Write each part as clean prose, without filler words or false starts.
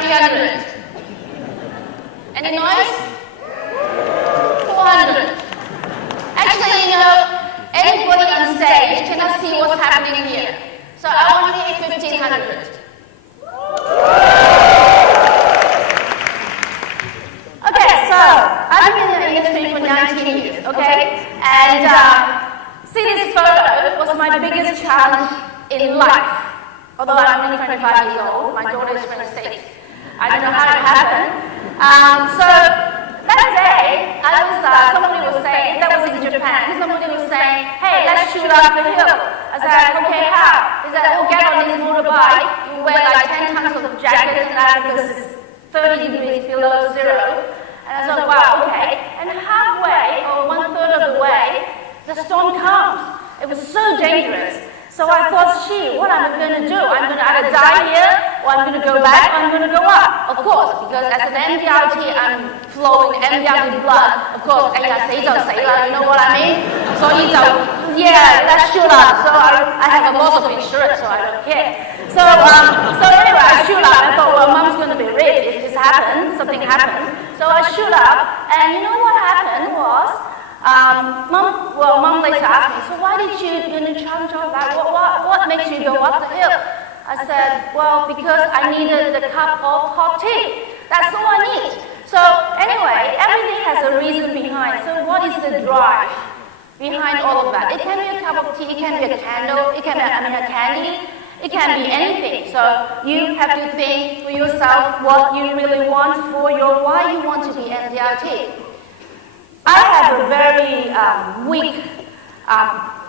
300. Any noise? 400. Actually, anybody on stage cannot see what's happening here. So I want to hit 1,500. Okay, so I've been in the industry for 19 years, okay? And see, this photo was my biggest challenge in life. Although I'm only 25 years old, my daughter is 26. I don't know how it happened. So that day, somebody was saying, that was in Japan, somebody was saying, hey, let's shoot up the hill. I said, okay, how? He said, get on this motorbike, you wear like 10 tons of jackets and that because it's 30 degrees below zero. And I said, wow, okay. And halfway, or 1/3 of the way, the storm comes. It was so dangerous. So I thought, gee, what am I going to do? I'm going to either die here, or I'm going to go back, or I'm going to go up. Of course, because as an MDRT, I'm flowing MDRT blood. Of course, 哎呀，死就死啦, you know what I mean? 所以就, yeah, let's shoot up. So I have a lot of insurance, so I don't care. So anyway, I shoot up. I thought, well, Mom's going to be rich if this happened, something happened. So I shoot up, and you know what happened was, Mom later asked me, so why did you challenge all that? What makes you go up the hill? I said, well, because I needed the cup of hot tea. That's all I need. So anyway, everything has a reason behind. So what is the drive behind all of that? It can be a cup of tea, it can be a candle, it can be a candy, it can be anything. So you have to think for yourself what you really want for your why you want to be MDRT. I have a very weak,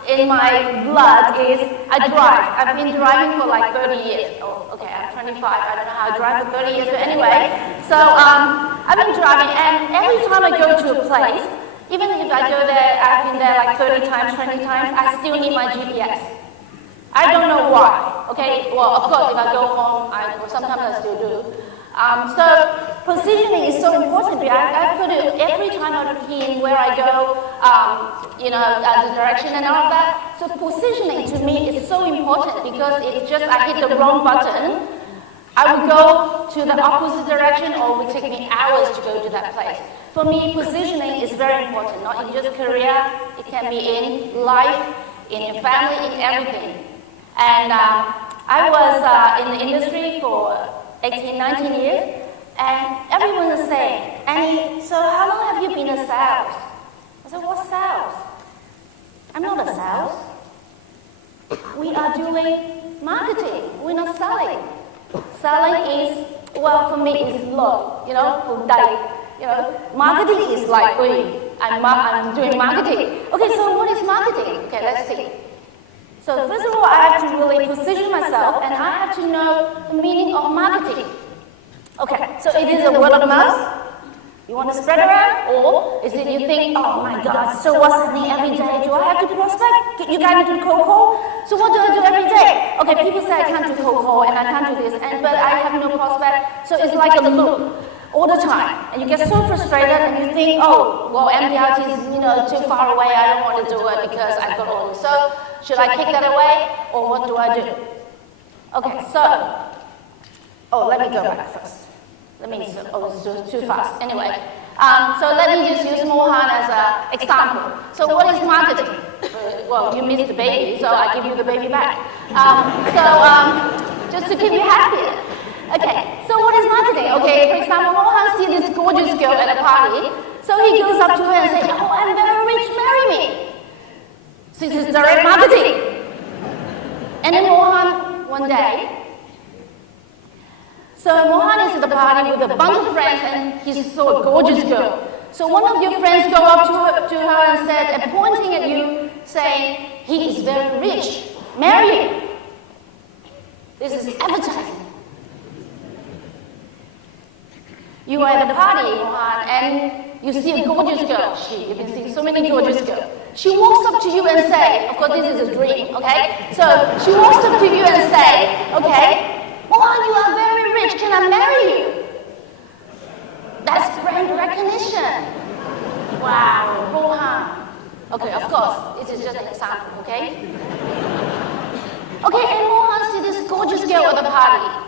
in my blood is, I drive. I've been driving for like 30 years. Oh, okay, I'm 25, I don't know how I drive for 30 years, but anyway. So I've been driving, and every time I go to a place, even if I go there, I've been there like 30 times, 20 times, I still need my GPS. I don't know why, okay? Well, of course, if I go home, sometimes I still do. So positioning is so important. I put it every time I key in where I go, the direction and all of that. So positioning to me is so important because it's just I hit the wrong button, I would go to the opposite direction or it would take me hours to go to that place. For me, positioning is very important, not in just career, it can be in life, in your family, in everything. And I was in the industry for 18, 19 years, and everyone is saying, Annie, so how long have you been in sales? I said, what sales? I'm not a sales. We are doing marketing, we're not selling. Selling is, well, for me, is low, marketing is like, I'm doing marketing. Okay, so what is marketing? Okay, let's see. So first of all, I have to really position myself, and I have to know the meaning of marketing. Okay, so it is a word of mouth. You want to spread around, or is it you think, oh my God, so what's happening every day? Do I have to prospect? You can't do cold call? So what do I do every day? Okay, people say I can't do cold call and I can't do this, but I have no prospect. So it's like a loop all the time, and you get so frustrated, and you think, oh, well, MDRT is too far away. I don't want to do it because I've got all this. So should I kick that away, or what do I do? Okay, so let me go back first. It's too fast. Anyway, so let me just use Mohan as an example. So what is marketing? Well, you missed the baby, so I give you the baby back. Just to keep you happy. Okay, so what is marketing? Okay, for example, Mohan sees this gorgeous girl at a party, so he goes up to her and says, oh, I'm very rich, marry me. So this is direct marketing. And then Mohan, one day, so Mohan is at the party with a bunch of friends, and he saw a gorgeous girl. So one of your friends go up to her and said, and pointing at you, saying, he is very rich, marry him. This is advertising. You are at the party, Mohan, and you see a gorgeous girl. You've been seeing so many gorgeous girls. She walks up to you and say, of course this is a dream, okay? So she walks up to you and say, okay, Mohan, you are very rich, can I marry you? That's brand recognition. Wow, Mohan. Okay, of course, this is just an example, okay? Okay, and Mohan sees this gorgeous girl at the party.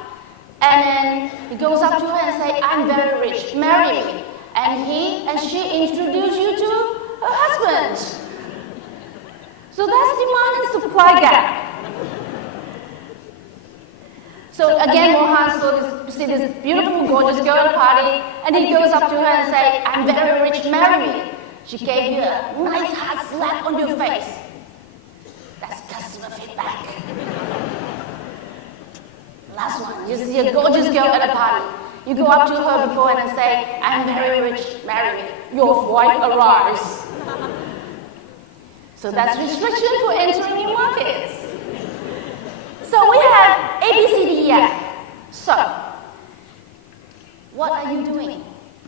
And then he goes up to her and say, I'm very rich, marry me. And he and she introduce you to her husband. So that's demand and supply gap. So again, Mohan see this beautiful, gorgeous girl at a party, and he goes up to her and say, I'm very rich, marry me. She gave you a nice hard slap on your face. That's customer feedback. Last one, you see a gorgeous girl at a party. You go up to her before and say, I'm very rich, marry me. Your wife arrives. So that's restriction for entering new markets. So we have A, B, C, D, E, F. So, what are you doing?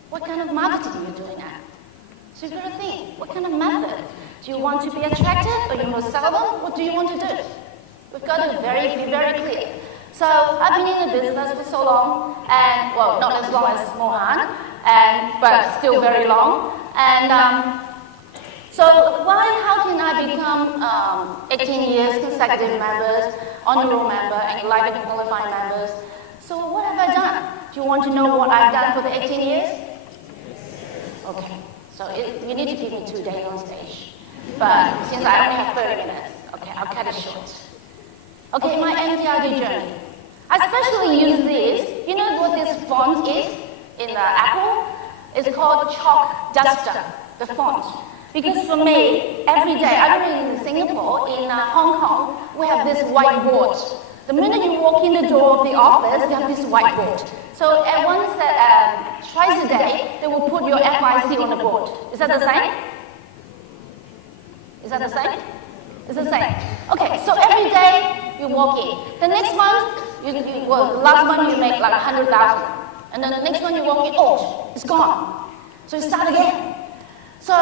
What kind of marketing are you doing now? So you've got to think, what kind of method? Do you want to be attractive, or you want to sell them? What do you want to do? We've got to be very clear. So I've been in the business for so long, and well, not as long as Mohan, but still very long. And so how can I become 18 years consecutive members, honor roll member, and life and qualifying members? So what have I done? Do you want to know what I've done for the 18 years? Okay, so you need to give me 2 days on stage. But since I only have 30 minutes, okay, I'll cut it short. Okay, my MDRD journey. I especially use this. You know what this font is in the Apple? It's called Chalk Duster, the font. Because for me, every day, I live in Singapore, in Hong Kong, we have this whiteboard. The minute you walk in the door of the office, you have this whiteboard. So twice a day, they will put your FIC on the board. Is that the same? Is that the same? It's the same. Okay, so every day you walk in. The next month, last month you make like 100,000. And then the next one you walk in, oh, it's gone. So you start again. So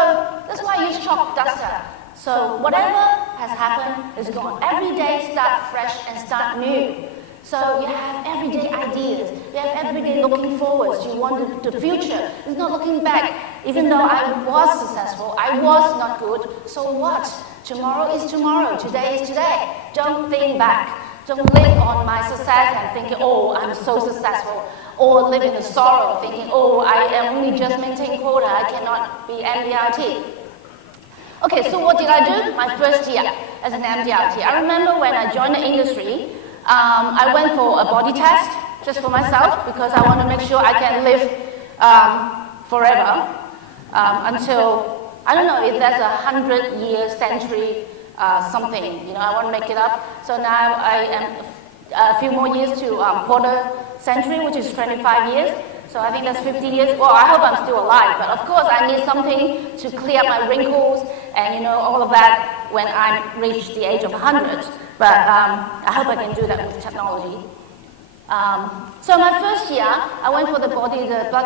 that's why I use Chalk Duster. So whatever has happened is gone. Every day start fresh and start new. So you have everyday ideas. You have every day looking forwards. You want the future. It's not looking back. Even though I was successful, I was not good. So what? Tomorrow is tomorrow. Today is today. Don't think back. Don't live on my success and thinking, oh, I'm so successful. Or live in the sorrow, thinking, oh, I am only just maintaining quota. I cannot be MDRT. Okay, so what did I do? My first year as an MDRT. I remember when I joined the industry, I went for a body test just for myself because I want to make sure I can live forever until, I don't know if there's 100-year century something, you know, I want to make it up. So now I am a few more years to quarter century, which is 25 years. So I think that's 50 years. Well, I hope I'm still alive, but of course I need something to clear up my wrinkles and, you know, all of that when I reach the age of 100. But I hope I can do that with technology. So my first year, I went for the blood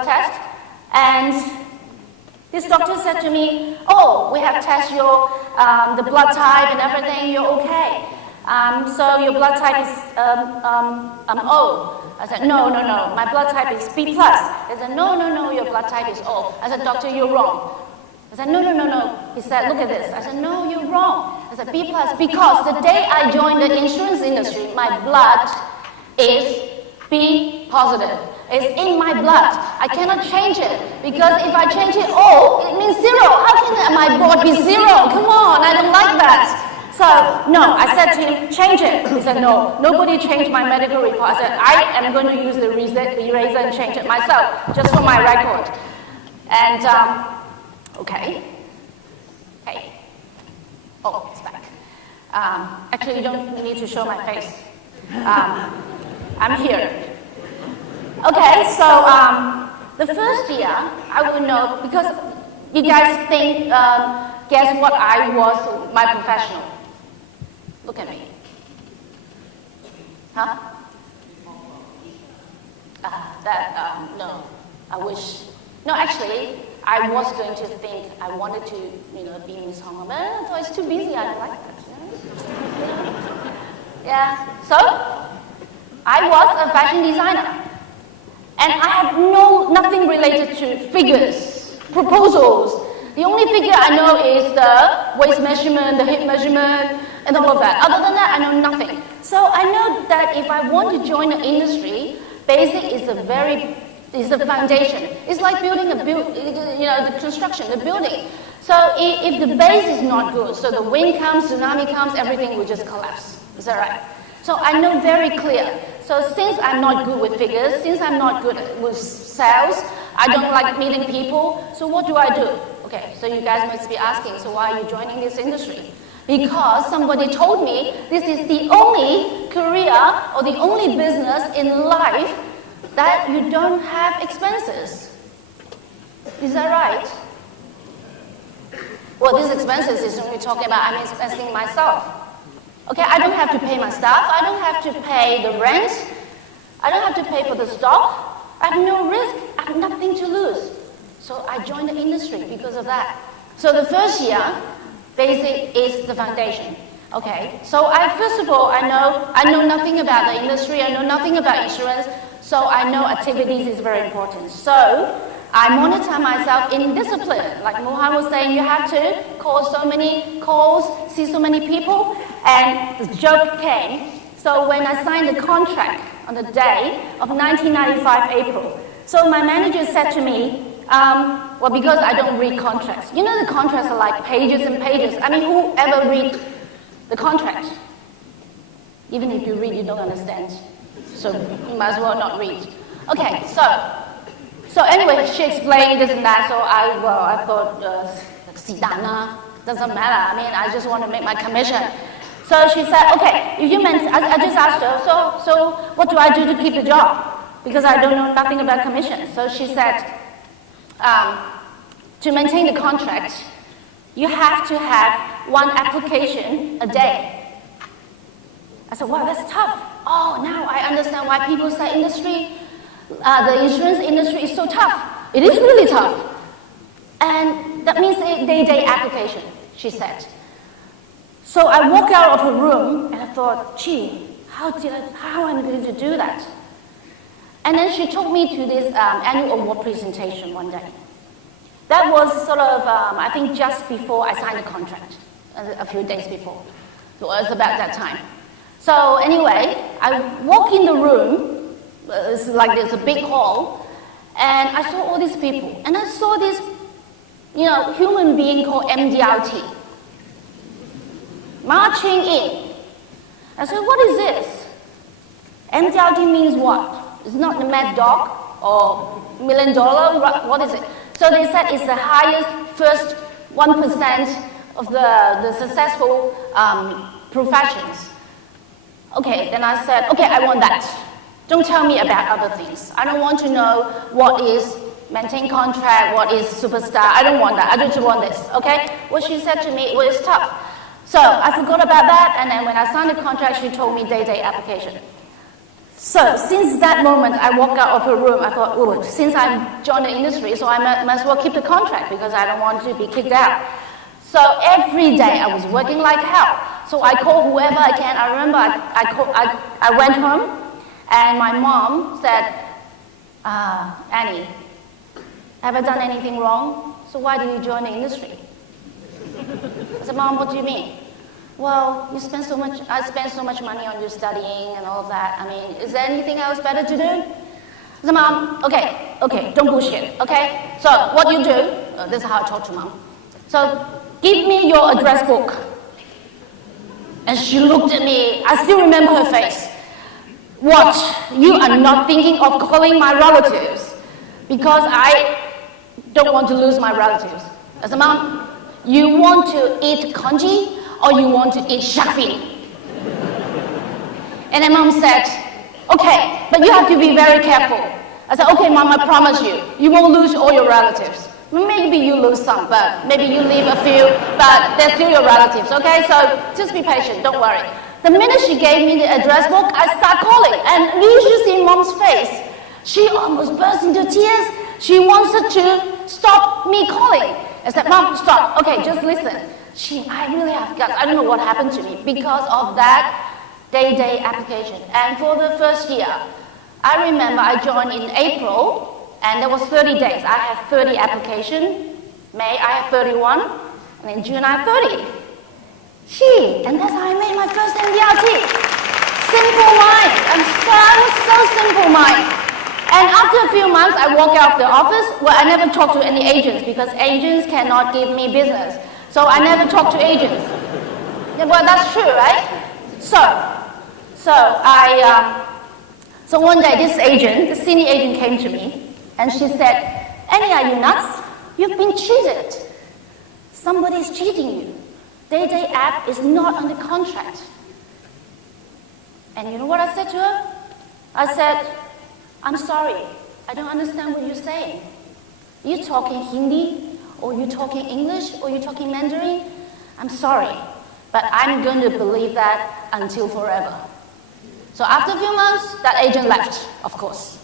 test, and this doctor said to me, oh, we have tested your the blood type and everything, you're okay. So your blood type is O. I said, no, my blood type is B+. He said, no, your blood type is O. I said, doctor, you're wrong. I said, no. He said, look at this. I said, no, you're wrong. I said, B+, because the day I joined the insurance industry, my blood is B positive. It's in my blood. I cannot change it, because if I change it O, it means 0. How can my blood be 0? Come on, I don't like that. So, no, I said to him, change it. He said, no, nobody changed my medical report. I said, I am going to use the eraser and change it myself, just for my record. And, okay. Hey. Oh, it's back. Actually, you don't need to show my face. I'm here. Okay, so the first year, I would know, because you guys think, guess what I was, my professional. Look at me. Huh? No, I wish. No, actually, I was going to think I wanted to, be Miss Hong Kong, but I thought it's too busy. I don't like that. Yeah. So I was a fashion designer, and I have nothing related to figures, proposals. The only figure I know is the waist measurement, the hip measurement, and all of that. Other than that, I know nothing. So I know that if I want to join the industry, Basic is the foundation. It's like building the construction, the building. So if the base is not good, so the wind comes, tsunami comes, everything will just collapse. Is that right? So I know very clear. So since I'm not good with figures, since I'm not good with sales, I don't like meeting people, so what do I do? Okay, so you guys must be asking, so why are you joining this industry? Because somebody told me this is the only career or the only business in life that you don't have expenses. Is that right? Well, these expenses is when we're talking about I'm expensing myself. Okay, I don't have to pay my staff, I don't have to pay the rent, I don't have to pay for the stock, I have no risk, I have nothing to lose. So I joined the industry because of that. So the first year, basic is the foundation. Okay, so first of all, I know nothing about the industry, I know nothing about insurance, so I know activities is very important. So I monitor myself in discipline. Like Mohan was saying, you have to call so many calls, see so many people, and the joke came. So when I signed the contract on the day of 1995 April, so my manager said to me, well, because I don't read contracts. You know the contracts are like pages and pages. I mean, who ever read the contract? Even if you read, you don't understand. So you might as well not read. Okay, so anyway, she explained this and that, so I thought, Sidana, doesn't matter. I mean, I just want to make my commission. So she said, okay, if you I just asked her, so what do I do to keep the job? Because I don't know nothing about commission. So she said, to maintain the contract, you have to have 1 application a day. I said, wow, that's tough. Oh, now I understand why people say the insurance industry is so tough. It is really tough. And that means a day-to-day application, she said. So I walked out of her room and I thought, gee, how am I going to do that? And then she took me to this annual award presentation one day. That was sort of, I think just before I signed the contract, a few days before. So it was about that time. So anyway, I walk in the room, it's like there's a big hall, and I saw all these people. And I saw this, human being called MDRT marching in. I said, what is this? MDRT means what? It's not the Mad Dog or $1 Million, what is it? So they said it's the highest first 1% of the successful professions. Okay, then I said, okay, I want that. Don't tell me about other things. I don't want to know what is maintain contract, what is superstar. I don't want that. I just want this, okay? What she said to me was tough. So I forgot about that, and then when I signed the contract, she told me day-to-day application. So since that moment, I walked out of her room. I thought, oh, since I joined the industry, so I might as well keep the contract because I don't want to be kicked out. So every day I was working like hell. So I called whoever I can. I remember I went home, and my mom said, Annie, have I done anything wrong? So why did you join the industry? I said, Mom, what do you mean? Well, I spend so much money on you studying and all of that. I mean, is there anything else better to do? I said, Mom, okay, don't bullshit, okay? So what you do, this is how I talk to Mom. So give me your address book. And she looked at me, I still remember her face. What, you are not thinking of calling my relatives because I don't want to lose my relatives. I said, Mom, you want to eat congee or you want to eat shark fin? And then Mom said, okay, but you have to be very careful. I said, okay, Mom, I promise you won't lose all your relatives. Maybe you lose some, but maybe you leave a few, but they're still your relatives, okay? So just be patient, don't worry. The minute she gave me the address book, I start calling, and you should see Mom's face. She almost burst into tears. She wanted to stop me calling. I said, Mom, stop. Okay, just listen. I really have guts. I don't know what happened to me because of that day-to-day application. And for the first year, I remember I joined in April, and there was 30 days. I had 30 applications. May, I had 31. And in June, I had 30. And that's how I made my first MDRT. Simple mind. I'm So I was so simple-minded. And after a few months, I walked out of the office. Well, I never talked to any agents because agents cannot give me business. So I never talked to agents. Yeah, well, that's true, right? So one day this agent, the senior agent came to me and she said, Annie, are you nuts? You've been cheated. Somebody's cheating you. Day app is not under contract. And you know what I said to her? I said, I'm sorry, I don't understand what you're saying. You talking Hindi, or you talking English, or you talking Mandarin? I'm sorry, but I'm going to believe that until forever. So after a few months, that agent left, of course,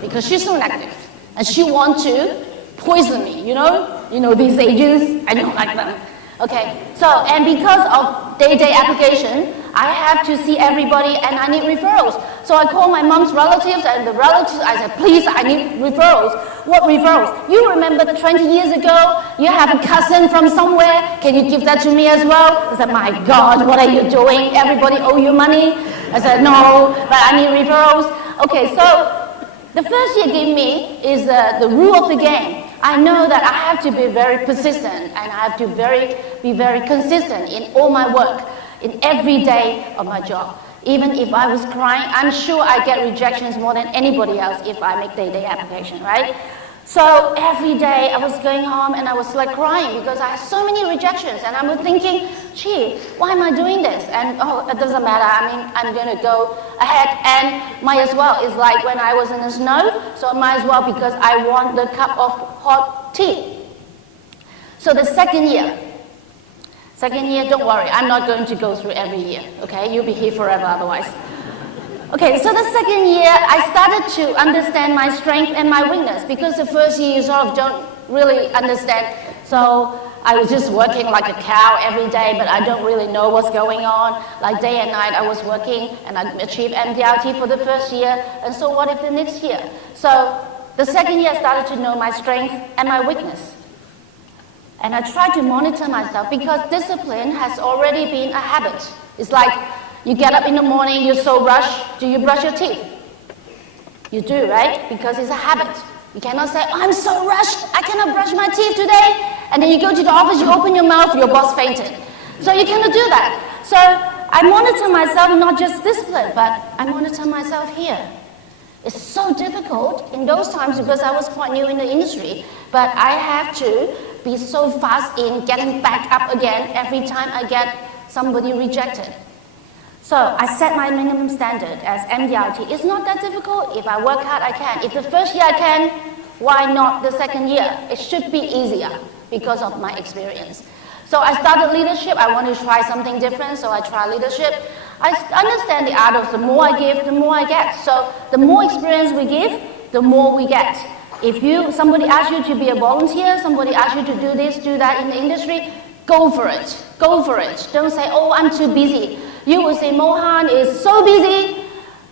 because she's so negative, and she wants to poison me, you know these agents, I don't like them. Okay, so, and because of day application, I have to see everybody and I need referrals. So I call my mom's relatives and the relatives, I said, please, I need referrals. What referrals? You remember 20 years ago, you have a cousin from somewhere, can you give that to me as well? I said, my God, what are you doing? Everybody owe you money? I said, no, but I need referrals. Okay, so the first year gave me is the rule of the game. I know that I have to be very persistent and I have to be very consistent in all my work, in every day of my job. Even if I was crying, I'm sure I get rejections more than anybody else if I make day application, right? So every day I was going home and I was like crying because I had so many rejections and I was thinking, gee, why am I doing this? And oh, it doesn't matter, I mean, I'm gonna go ahead and might as well. It's like when I was in the snow, so I might as well because I want the cup of hot tea. So the second year, don't worry, I'm not going to go through every year, okay? You'll be here forever otherwise. Okay, so the second year, I started to understand my strength and my weakness because the first year you sort of don't really understand. So I was just working like a cow every day, but I don't really know what's going on. Like day and night I was working and I achieved MDRT for the first year. And so what if the next year? So the second year I started to know my strength and my weakness. And I tried to monitor myself because discipline has already been a habit. It's like, you get up in the morning, you're so rushed, do you brush your teeth? You do, right? Because it's a habit. You cannot say, oh, I'm so rushed, I cannot brush my teeth today. And then you go to the office, you open your mouth, your boss fainted. So you cannot do that. So I monitor myself, not just discipline, but I monitor myself here. It's so difficult in those times because I was quite new in the industry, but I have to be so fast in getting back up again every time I get somebody rejected. So I set my minimum standard as MDRT. It's not that difficult. If I work hard, I can. If the first year I can, why not the second year? It should be easier because of my experience. So I started leadership. I want to try something different, so I try leadership. I understand the art of the more I give, the more I get. So the more experience we give, the more we get. If somebody asks you to be a volunteer, somebody asks you to do this, do that in the industry, go for it. Go for it. Don't say, oh, I'm too busy. You will say, Mohan is so busy,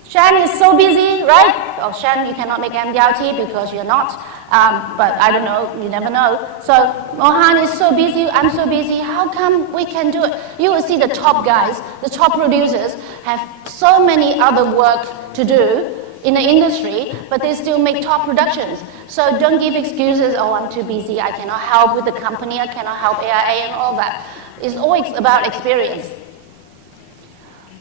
Shan is so busy, right? Oh, Shan, you cannot make MDRT because you're not. But I don't know, you never know. So Mohan is so busy, I'm so busy, how come we can do it? You will see the top guys, the top producers have so many other work to do in the industry, but they still make top productions. So don't give excuses, oh, I'm too busy, I cannot help with the company, I cannot help AIA and all that. It's always about experience.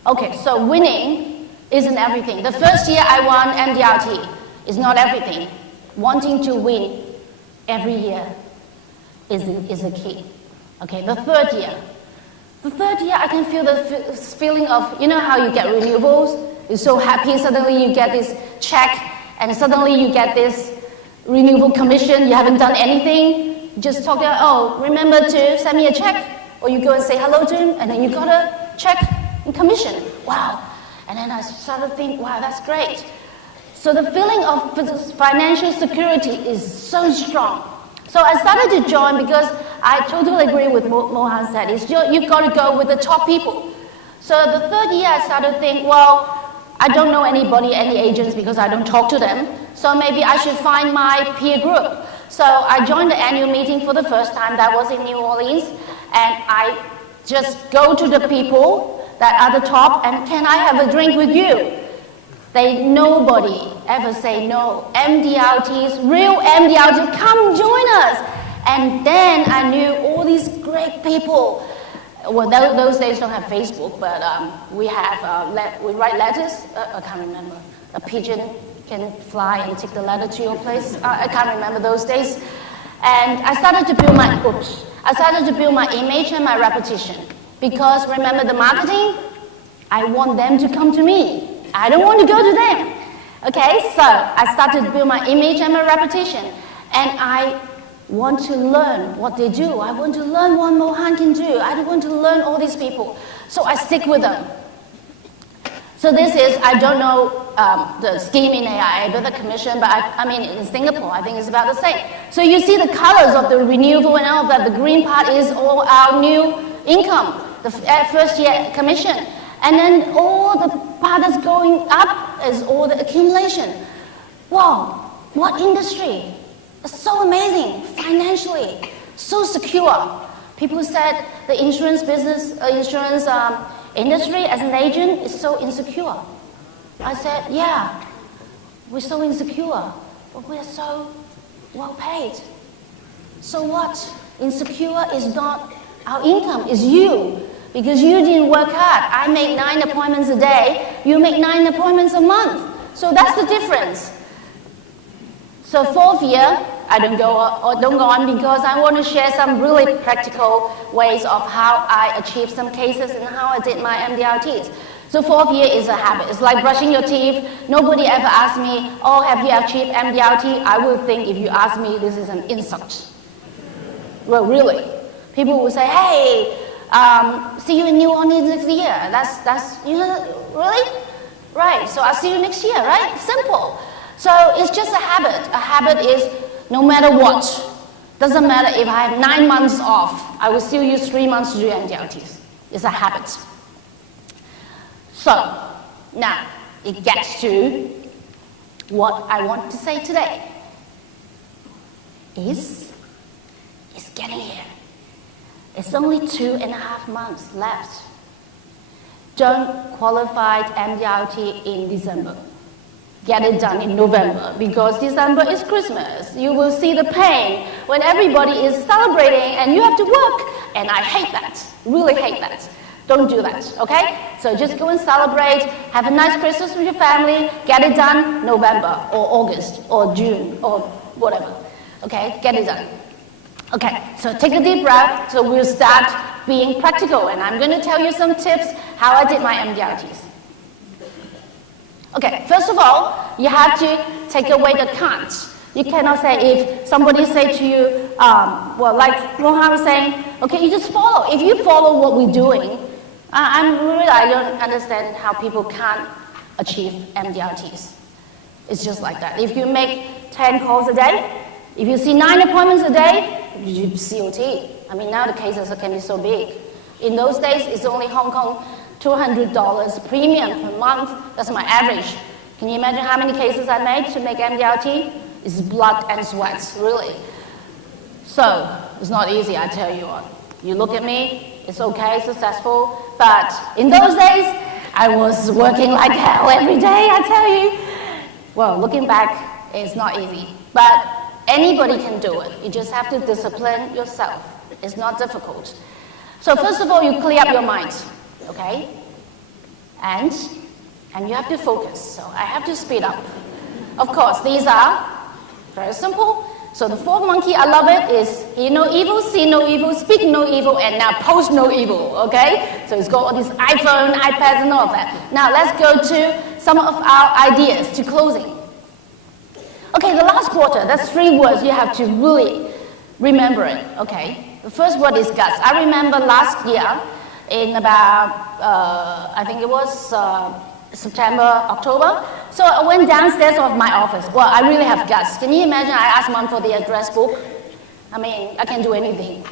Okay, so winning isn't everything. The first year I won MDRT is not everything. Wanting to win every year is the key. Okay, the third year I can feel the feeling of, you know how you get renewables? You're so happy, suddenly you get this check, and suddenly you get this renewable commission, you haven't done anything, you just talk about, oh, remember to send me a check, or you go and say hello to him, and then you got a check and commission. Wow. And then I started to think, wow, that's great. So the feeling of financial security is so strong. So I started to join because I totally agree with what Mohan said. You've got to go with the top people. So the third year I started to think, well, I don't know anybody, any agents, because I don't talk to them. So maybe I should find my peer group. So I joined the annual meeting for the first time. That was in New Orleans. And I just go to the people that are the top and can I have a drink with you? Nobody ever say no. MDRTs, real MDRTs, come join us. And then I knew all these great people. Well, those days don't have Facebook, but we write letters. I can't remember. A pigeon can fly and take the letter to your place. I can't remember those days. And I started to build my image and my reputation. Because remember the marketing? I want them to come to me. I don't want to go to them. Okay, so I started to build my image and my reputation. And I want to learn what they do. I want to learn what Mohan can do. I want to learn all these people. So I stick with them. So this is, I don't know the scheme in AI, but the commission, but I mean in Singapore, I think it's about the same. So you see the colors of the renewable and all that. The green part is all our new income, the first year commission. And then all the part that's going up is all the accumulation. Wow, what industry? It's so amazing, financially, so secure. People said the insurance business, industry as an agent is so insecure. I said, yeah, we're so insecure, but we're so well paid. So what? Insecure is not our income, it's you. Because you didn't work hard. I make 9 appointments a day, you make 9 appointments a month. So that's the difference. So 4th year, I don't go on because I want to share some really practical ways of how I achieved some cases and how I did my MDRTs. So 4th year is a habit. It's like brushing your teeth. Nobody ever asked me, oh, have you achieved MDRT? I would think if you ask me, this is an insult. Well, really. People will say, hey, see you in New Orleans next year. That's really? Right, so I'll see you next year, right? Simple. So it's just a habit. A habit is no matter what. Doesn't matter if I have 9 months off, I will still use 3 months to do MDRTs. It's a habit. So now it gets to what I want to say today. It's getting here. It's only 2.5 months left. Don't qualify MDRT in December. Get it done in November, because December is Christmas. You will see the pain when everybody is celebrating and you have to work. And I hate that, really hate that. Don't do that, okay? So just go and celebrate, have a nice Christmas with your family, get it done November or August or June or whatever, okay? Get it done. Okay, so take a deep breath, so we'll start being practical, and I'm going to tell you some tips how I did my MDRTs. Okay, first of all, you have to take away the can't. You cannot say, if somebody say to you, well, like Mohan was saying, okay, you just follow. If you follow what we're doing, I don't understand how people can't achieve MDRTs. It's just like that. If you make 10 calls a day, if you see 9 appointments a day, you COT. I mean, now the cases can be so big. In those days, it's only Hong Kong $200 premium per month. That's my average. Can you imagine how many cases I made to make MDRT? It's blood and sweat, really. So, it's not easy, I tell you what. You look at me, it's okay, successful, but in those days, I was working like hell every day, I tell you. Well, looking back, it's not easy, but anybody can do it. You just have to discipline yourself. It's not difficult. So first of all, you clear up your mind, okay? And you have to focus, so I have to speed up. Of course, these are very simple. So the 4th monkey, I love it, is hear no evil, see no evil, speak no evil, and now post no evil, okay? So it's got all these iPhone, iPads, and all of that. Now let's go to some of our ideas to closing. Okay, the last quarter, that's 3 words you have to really remember it, okay? The first word is guts. I remember last year, in about, I think it was September, October. So I went downstairs of my office. Well, I really have guts. Can you imagine I asked Mom for the address book? I mean, I can do anything.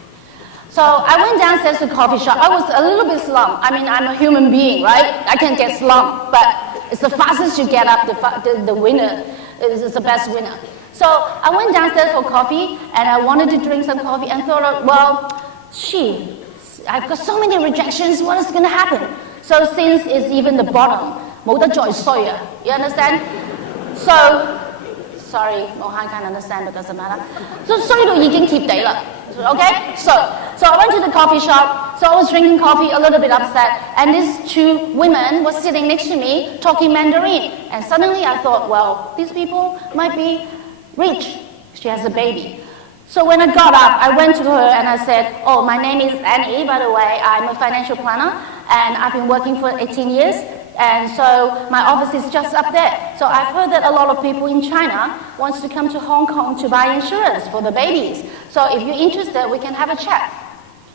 So I went downstairs to a coffee shop. I was a little bit slumped. I mean, I'm a human being, right? I can get slumped, but it's the fastest you get up, the winner is the best winner. So I went downstairs for coffee, and I wanted to drink some coffee and thought, well, I've got so many rejections, what is going to happen? So since it's even the bottom, 冇得再衰啊 You understand? So, sorry, Mohan can't understand, but doesn't matter. So 衰到已經貼地啦 Okay? So I went to the coffee shop, so I was drinking coffee, a little bit upset, and these two women were sitting next to me talking Mandarin. And suddenly I thought, well, these people might be rich. She has a baby. So when I got up, I went to her and I said, oh, my name is Annie, by the way. I'm a financial planner, and I've been working for 18 years. And so my office is just up there. So I've heard that a lot of people in China wants to come to Hong Kong to buy insurance for the babies. So if you're interested, we can have a chat.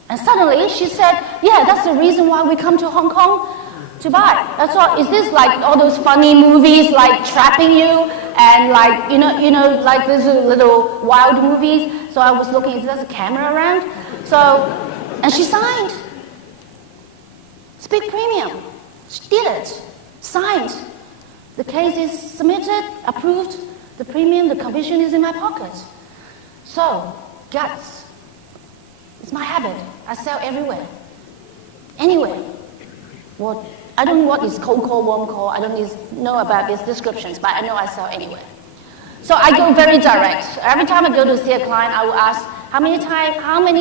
And suddenly she said, yeah, that's the reason why we come to Hong Kong to buy. That's all. Is this like all those funny movies like trapping you and like, you know, like those little wild movies? So I was looking, is there a camera around? So, and she signed. It's big premium. She did it, signed. The case is submitted, approved, the premium, the commission is in my pocket. So, guts. It's my habit. I sell everywhere. Anywhere. What? I don't know what is cold call, warm call. I don't know about these descriptions, but I know I sell anywhere. So I go very direct. Every time I go to see a client, I will ask, how many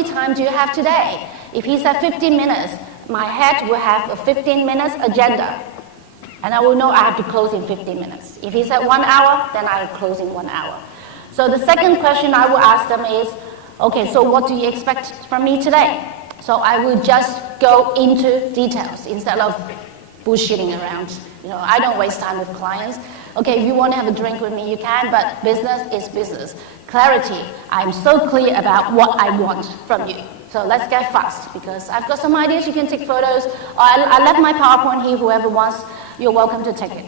time do you have today? If he said 15 minutes, my head will have a 15 minutes agenda. And I will know I have to close in 15 minutes. If he said 1 hour, then I will close in 1 hour. So the second question I will ask them is, okay, so what do you expect from me today? So I will just go into details instead of bullshitting around. You know, I don't waste time with clients. Okay, if you want to have a drink with me, you can, but business is business. Clarity, I'm so clear about what I want from you. So let's get fast, because I've got some ideas. You can take photos. I left my PowerPoint here. Whoever wants, you're welcome to take it.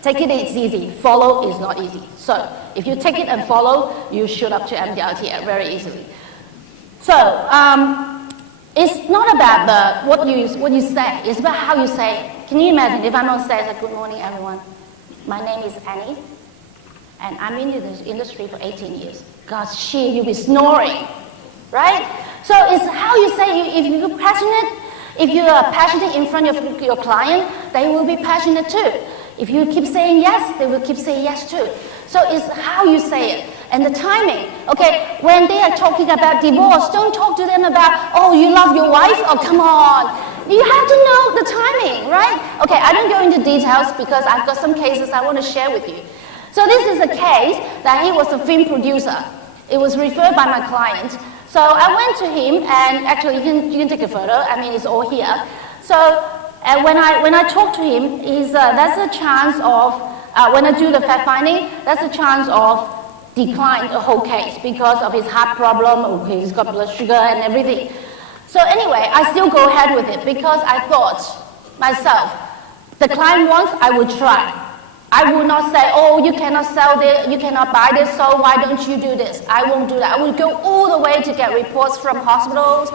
Take it, it's easy. Follow is not easy. So if you take it and follow, you shoot up to MDRT very easily. So it's not about what you say. It's about how you say it. Can you imagine if I'm on stage like, good morning, everyone. My name is Annie, and I'm in this industry for 18 years. Gosh, shit, you'll be snoring. Right? So it's how you say, if you're passionate, if you are passionate in front of your client, they will be passionate too. If you keep saying yes, they will keep saying yes too. So it's how you say it and the timing. Okay, when they are talking about divorce, don't talk to them about, oh, you love your wife? Oh, come on. You have to know the timing, right? Okay, I don't go into details because I've got some cases I want to share with you. So this is a case that he was a film producer. It was referred by my client. So I went to him, and actually you can take a photo. I mean, it's all here. So when I talked to him, there's a chance of when I do the fact finding, there's a chance of decline the whole case because of his heart problem. Okay, he's got blood sugar and everything. So anyway, I still go ahead with it because I thought myself, the client wants, I would try. I will not say, oh, you cannot sell this, you cannot buy this, so why don't you do this? I won't do that. I will go all the way to get reports from hospitals.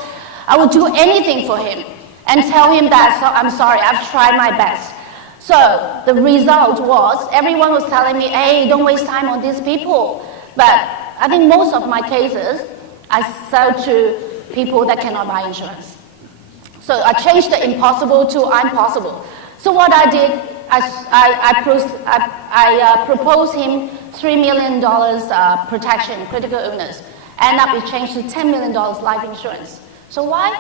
I will do anything for him and tell him that, so I'm sorry, I've tried my best. So the result was, everyone was telling me, hey, don't waste time on these people. But I think most of my cases, I sell to people that cannot buy insurance. So I changed the impossible to I'm possible. So what I did, I proposed him $3 million protection, critical illness. End up it changed to $10 million life insurance. So why?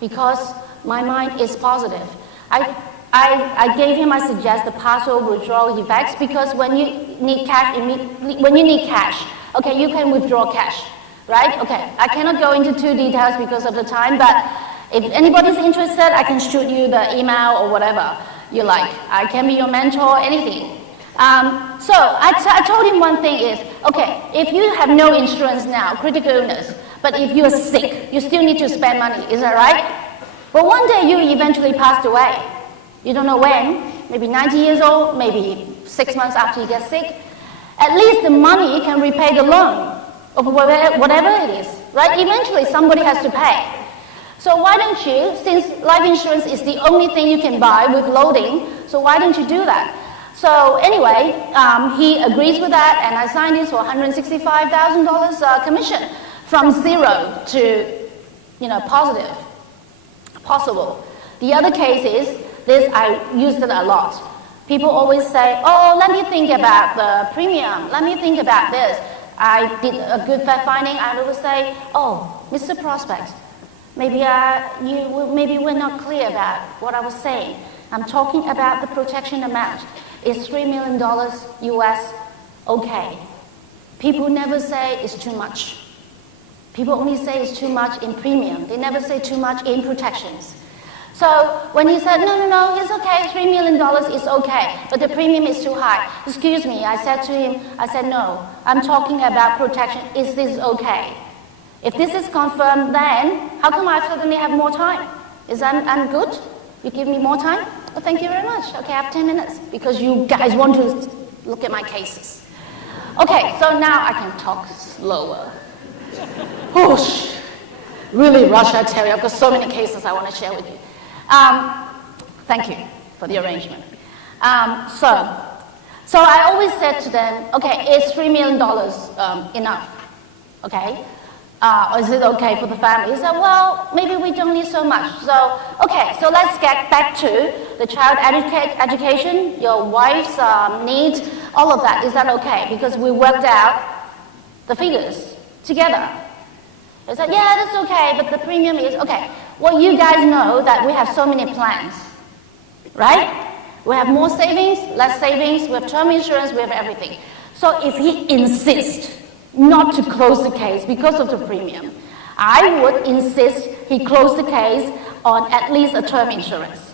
Because my mind is positive. I gave him, I suggest the partial withdrawal effects because when you need cash, okay, you can withdraw cash, right? Okay, I cannot go into too details because of the time, but if anybody's interested, I can shoot you the email or whatever you like. I can be your mentor, anything. So I told him one thing is, okay, if you have no insurance now, critical illness, but if you're sick, you still need to spend money, is that right? But one day you eventually passed away. You don't know when, maybe 90 years old, maybe 6 months after you get sick. At least the money can repay the loan of whatever it is, right? Eventually somebody has to pay. So why don't you, since life insurance is the only thing you can buy with loading, so why don't you do that? So anyway, he agrees with that, and I signed this for $165,000 commission from zero to, possible. The other case is, this I used it a lot. People always say, oh, let me think about the premium. Let me think about this. I did a good fact finding. I would say, oh, Mr. Prospect, maybe we're not clear about what I was saying. I'm talking about the protection amount. Is $3 million US okay? People never say it's too much. People only say it's too much in premium. They never say too much in protections. So when he said, no, it's okay, $3 million is okay, but the premium is too high. Excuse me, I said to him, no, I'm talking about protection. Is this okay? If this is confirmed, then how come I suddenly have more time? I'm good? You give me more time? Well, thank you very much. Okay, I have 10 minutes because you guys want to look at my cases. Okay, so now I can talk slower. Whoosh. Really rush, I tell you. I've got so many cases I want to share with you. Thank you for the arrangement. So I always said to them, okay, is $3 million enough? Okay? Or is it okay for the family? He said, well, maybe we don't need so much. So, okay, so let's get back to the child education, your wife's needs, all of that. Is that okay? Because we worked out the figures together. They said, yeah, that's okay, but the premium is okay. Well, you guys know that we have so many plans, right? We have more savings, less savings, we have term insurance, we have everything. So if he insists not to close the case because of the premium, I would insist he close the case on at least a term insurance.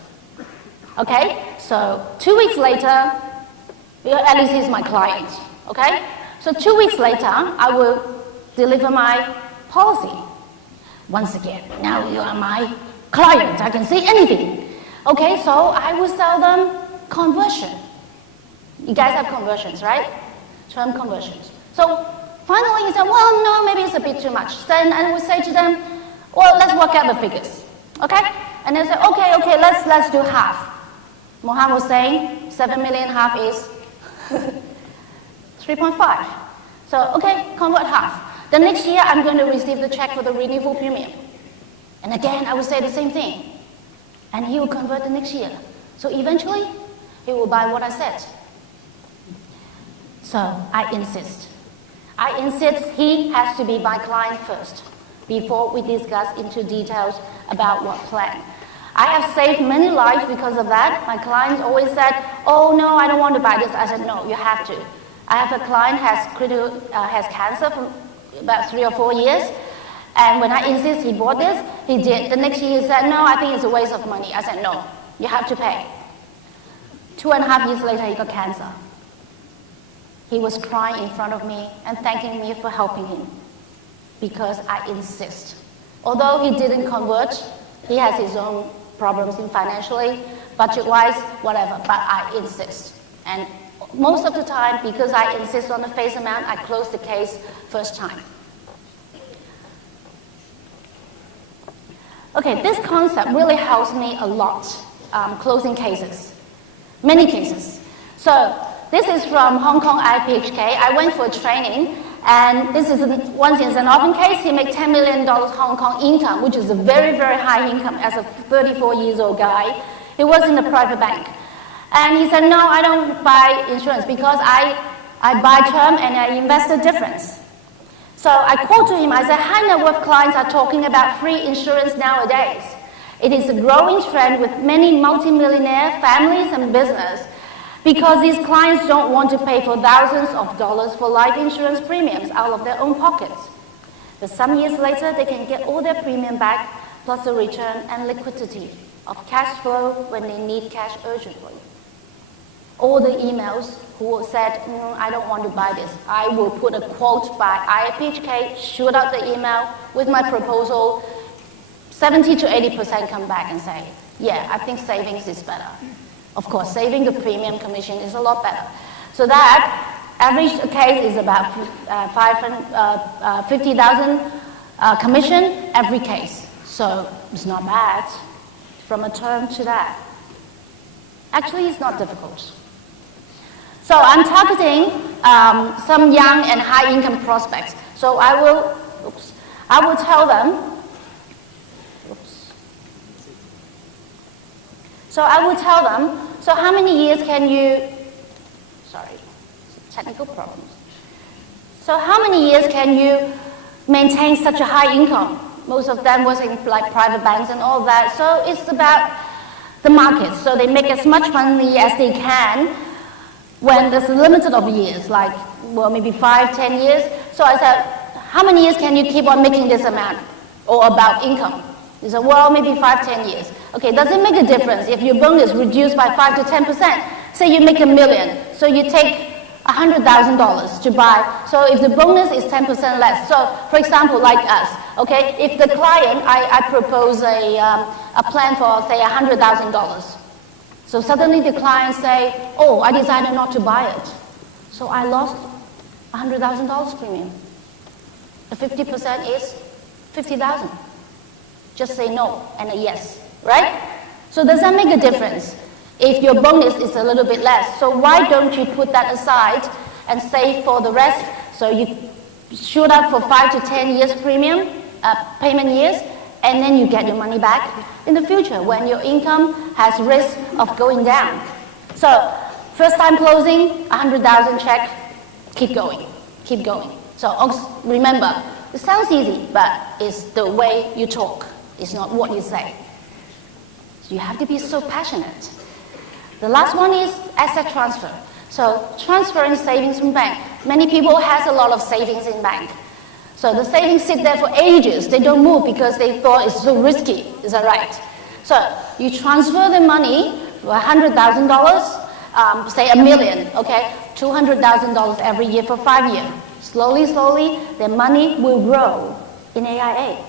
Okay? So 2 weeks later, at least he's my client. Okay? So 2 weeks later, I will deliver my policy. Once again, now you are my client. I can say anything. Okay, so I will sell them conversion. You guys have conversions, right? Term conversions. So finally he said, well, no, maybe it's a bit too much. Then I would say to them, well, let's work out the figures. Okay? And they said, okay, let's do half. Mohan was saying 7 million half is 3.5. So, okay, convert half. The next year, I'm going to receive the check for the renewal premium. And again, I will say the same thing. And he will convert the next year. So eventually, he will buy what I said. So I insist. I insist he has to be my client first before we discuss into details about what plan. I have saved many lives because of that. My clients always said, oh, no, I don't want to buy this. I said, no, you have to. I have a client has cancer for about 3 or 4 years, and when I insist he bought this, he did. The next year he said, no, I think it's a waste of money. I said, no, you have to pay. 2.5 years later, he got cancer. He was crying in front of me and thanking me for helping him because I insist. Although he didn't convert, he has his own problems in financially, budget-wise, whatever, but I insist. And most of the time, because I insist on the face amount, I close the case first time. Okay, this concept really helps me a lot, closing cases, many cases. So this is from Hong Kong IPHK. I went for training, and this is once in an often case. He made $10 million Hong Kong income, which is a very, very high income as a 34-year-old guy. He was in a private bank. And he said, no, I don't buy insurance because I buy term and I invest the difference. So I quote to him, I said, high net worth clients are talking about free insurance nowadays. It is a growing trend with many multimillionaire families and business because these clients don't want to pay for thousands of dollars for life insurance premiums out of their own pockets. But some years later, they can get all their premium back plus a return and liquidity of cash flow when they need cash urgently. All the emails who said, I don't want to buy this, I will put a quote by IPHK, shoot out the email with my proposal, 70 to 80% come back and say, yeah, I think savings is better. Of course, saving the premium commission is a lot better. So that average case is about 50,000 commission every case. So it's not bad from a term to that. Actually, it's not difficult. So I'm targeting some young and high income prospects. So I will tell them, So how many years can you, sorry, technical problems. So how many years can you maintain such a high income? Most of them was in like private banks and all that. So it's about the market. So they make as much money as they can when there's a limited of years, like, well, maybe 5, 10 years. So I said, how many years can you keep on making this amount or about income? He said, well, maybe 5, 10 years. Okay, does it make a difference if your bonus reduced by 5 to 10%? Say you make $1 million, so you take $100,000 to buy. So if the bonus is 10% less, so for example, like us, okay, if the client, I propose a plan for, say, $100,000. So suddenly the client say, oh, I decided not to buy it. So I lost $100,000 premium. The 50% is $50,000. Just say no and a yes, right? So does that make a difference if your bonus is a little bit less? So why don't you put that aside and save for the rest? So you shoot up for 5 to 10 years premium, payment years, and then you get your money back in the future when your income has risk of going down. So first time closing, 100,000 check, keep going, keep going. So remember, it sounds easy, but it's the way you talk. It's not what you say. So you have to be so passionate. The last one is asset transfer. So transferring savings from bank. Many people has a lot of savings in bank. So the savings sit there for ages. They don't move because they thought it's so risky. Is that right? So you transfer the money for $100,000, say $1 million, okay? $200,000 every year for 5 years. Slowly, slowly, the money will grow in AIA.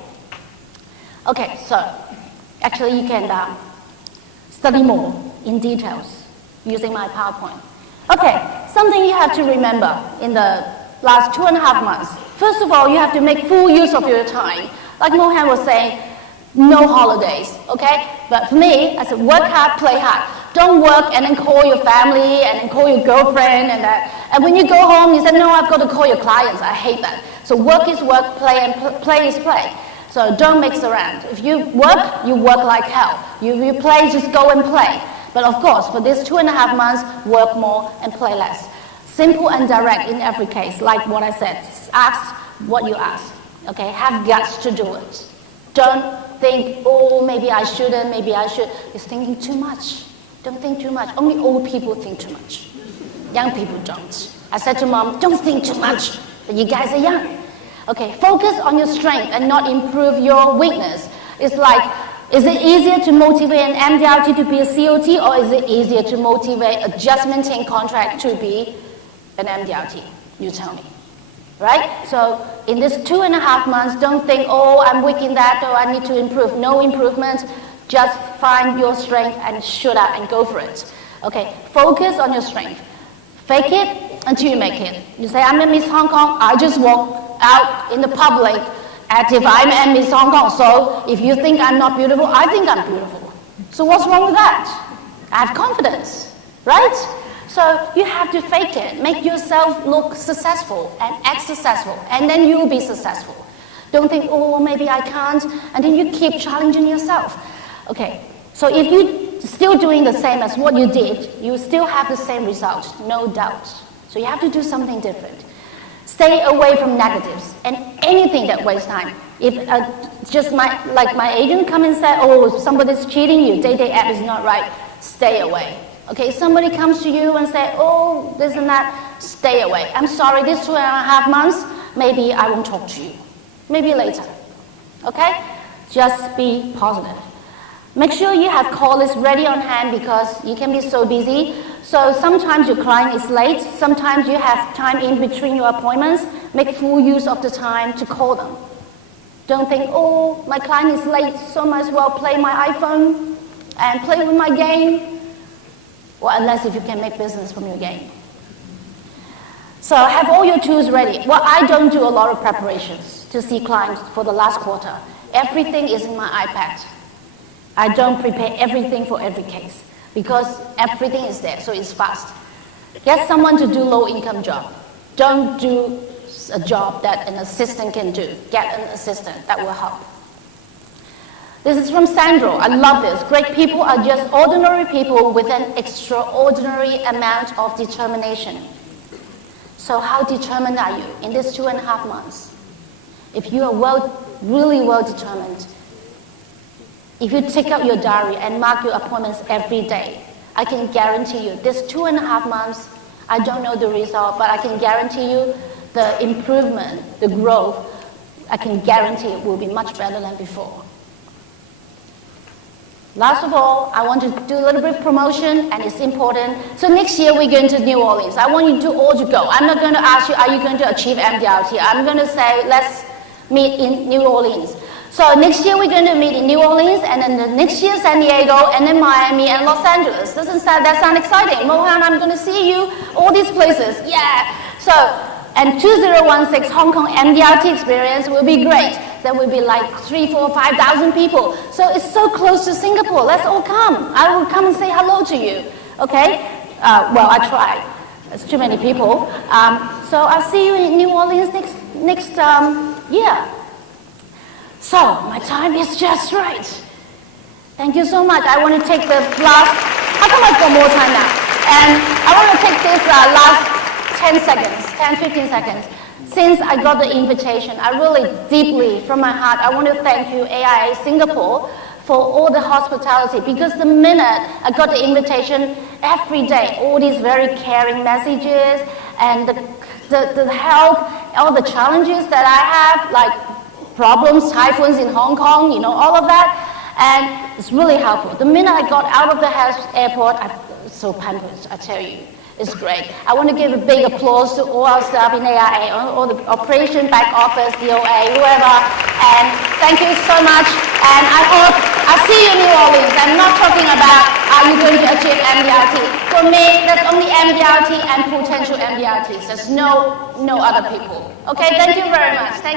Okay, so actually you can study more in details using my PowerPoint. Okay, something you have to remember in the last 2.5 months. First of all, you have to make full use of your time. Like Mohan was saying, no holidays, okay? But for me, I said work hard, play hard. Don't work and then call your family and then call your girlfriend and that. And when you go home, you say, no, I've got to call your clients. I hate that. So work is work, play and play is play. So don't mix around. If you work like hell. You play, just go and play. But of course, for this 2.5 months, work more and play less. Simple and direct in every case, like what I said. Ask what you ask, okay? Have guts to do it. Don't think, oh, maybe I shouldn't, maybe I should. You're thinking too much. Don't think too much. Only old people think too much. Young people don't. I said to Mom, don't think too much, but you guys are young. Okay, focus on your strength and not improve your weakness. It's like, is it easier to motivate an MDRT to be a COT, or is it easier to motivate a adjustment in contract to be an MDRT? You tell me, right? So in this 2.5 months, don't think, oh, I'm weak in that, or I need to improve. No improvement. Just find your strength and shoot up and go for it. Okay, focus on your strength. Fake it until you make it. You say, I'm a Miss Hong Kong. I just walk out in the public as if I'm a Miss Hong Kong. So if you think I'm not beautiful, I think I'm beautiful. So what's wrong with that? I have confidence, right? So you have to fake it. Make yourself look successful and act successful, and then you'll be successful. Don't think, oh, maybe I can't, and then you keep challenging yourself. Okay, so if you're still doing the same as what you did, you still have the same result, no doubt. So you have to do something different. Stay away from negatives and anything that wastes time. If like my agent come and say, oh, somebody's cheating you, day-to-day app is not right, stay away. Okay, somebody comes to you and say, oh, this and that, stay away. I'm sorry, this 2.5 months, maybe I won't talk to you. Maybe later, okay? Just be positive. Make sure you have call lists ready on hand because you can be so busy. So sometimes your client is late. Sometimes you have time in between your appointments. Make full use of the time to call them. Don't think, oh, my client is late, so might as well play my iPhone and play with my game. Well, unless if you can make business from your game. So have all your tools ready. Well, I don't do a lot of preparations to see clients for the last quarter. Everything is in my iPad. I don't prepare everything for every case because everything is there, so it's fast. Get someone to do low-income job. Don't do a job that an assistant can do. Get an assistant, that will help. This is from Sandro. I love this. Great people are just ordinary people with an extraordinary amount of determination. So how determined are you in these 2.5 months? If you are really well determined, if you take out your diary and mark your appointments every day, I can guarantee you this 2.5 months, I don't know the result, but I can guarantee you the improvement, the growth, I can guarantee it will be much better than before. Last of all, I want to do a little bit of promotion, and it's important. So next year, we're going to New Orleans. I want you all to go. I'm not going to ask you, are you going to achieve MDRT? I'm going to say, let's meet in New Orleans. So next year, we're going to meet in New Orleans, and then the next year, San Diego, and then Miami, and Los Angeles. Doesn't that sound exciting? Mohan, I'm going to see you, all these places. Yeah. So, and 2016 Hong Kong MDRT experience will be great. There will be like 3,000, 4,000, 5,000 people. So it's so close to Singapore. Let's all come. I will come and say hello to you. Okay? Well, I try. It's too many people. So I'll see you in New Orleans next year. So my time is just right. Thank you so much. I want to take the last. How come I've got more time now? And I want to take this last 10 seconds, 10, 15 seconds. Since I got the invitation, I really deeply, from my heart, I want to thank you, AIA Singapore, for all the hospitality. Because the minute I got the invitation, every day, all these very caring messages and the help, all the challenges that I have, like problems, typhoons in Hong Kong, you know, all of that, and it's really helpful. The minute I got out of the airport, I was so pampered, I tell you. It's great. I want to give a big applause to all our staff in AIA, all the operation, back office, DOA, whoever, and thank you so much. And I hope I'll see you in New Orleans. I'm not talking about are you going to achieve MDRT. For me, there's only MDRT and potential MDRTs. There's no other people. Okay, thank you very much. Thank you.